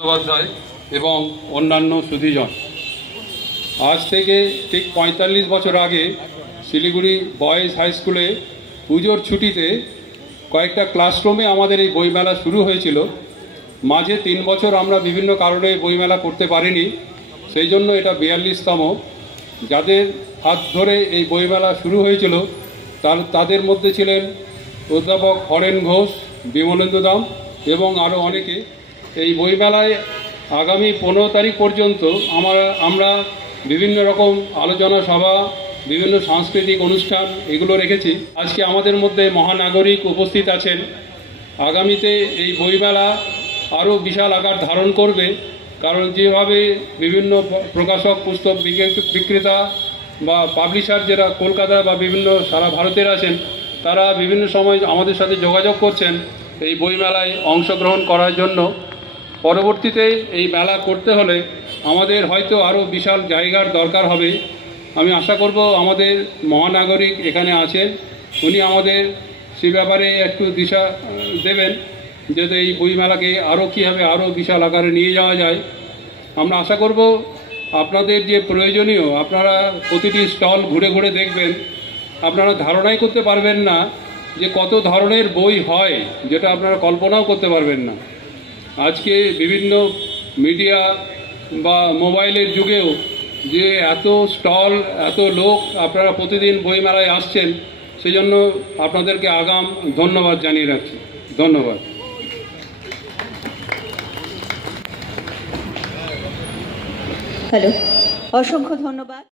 বন্দ্যোপাধ্যায় এবং অন্যান্য সুধীজন। আজ থেকে ঠিক ৪৫ বছর আগে শিলিগুড়ি বয়েজ হাই স্কুলে পুজোর ছুটিতে কয়েকটা ক্লাসরুমে আমাদের এই বইমেলা শুরু হয়েছিল। মাঝে ৩ বছর আমরা বিভিন্ন কারণে বইমেলা করতে পারিনি, সেই জন্য এটা ৪২তম। যাদের হাত ধরে এই বইমেলা শুরু হয়েছিল তাদের মধ্যে ছিলেন অধ্যাপক হরেন ঘোষ, বিমলেন্দু দাম এবং আরও অনেকে। এই বইমেলায় আগামী ১৫ তারিখ পর্যন্ত আমরা বিভিন্ন রকম আলোচনা সভা, বিভিন্ন সাংস্কৃতিক অনুষ্ঠান এগুলো রেখেছি। আজকে আমাদের মধ্যে মহানাগরিক উপস্থিত আছেন। আগামীতে এই বইমেলা আরও বিশাল আকার ধারণ করবে, কারণ যেভাবে বিভিন্ন প্রকাশক, পুস্তক বিক্রেতা বা পাবলিশার যারা কলকাতা বা বিভিন্ন সারা ভারতের আছেন, তারা বিভিন্ন সময় আমাদের সাথে যোগাযোগ করছেন এই বইমেলায় অংশগ্রহণ করার জন্য। পরবর্তীতে এই মেলা করতে হলে আমাদের হয়তো আরও বিশাল জায়গার দরকার হবে। আমি আশা করব আমাদের মহানাগরিক এখানে আছেন, উনি আমাদের সে ব্যাপারে একটু দিশা দেবেন, যাতে এই বইমেলাকে আরও কীভাবে আরও বিশাল আকারে নিয়ে যাওয়া যায়। আমরা আশা করব আপনাদের যে প্রয়োজনীয়, আপনারা প্রতিটি স্টল ঘুরে ঘুরে দেখবেন, আপনারা ধারণাই করতে পারবেন না যে কত ধরনের বই হয়, যেটা আপনারা কল্পনাও করতে পারবেন না। আজকে বিভিন্ন মিডিয়া বা মোবাইলের যুগেও যে এত স্টল, এত লোক আপনারা প্রতিদিন বইমেলায় আসছেন, সেই জন্য আপনাদেরকে আগাম ধন্যবাদ জানিয়ে রাখছি। ধন্যবাদ। হ্যালো, অসংখ্য ধন্যবাদ।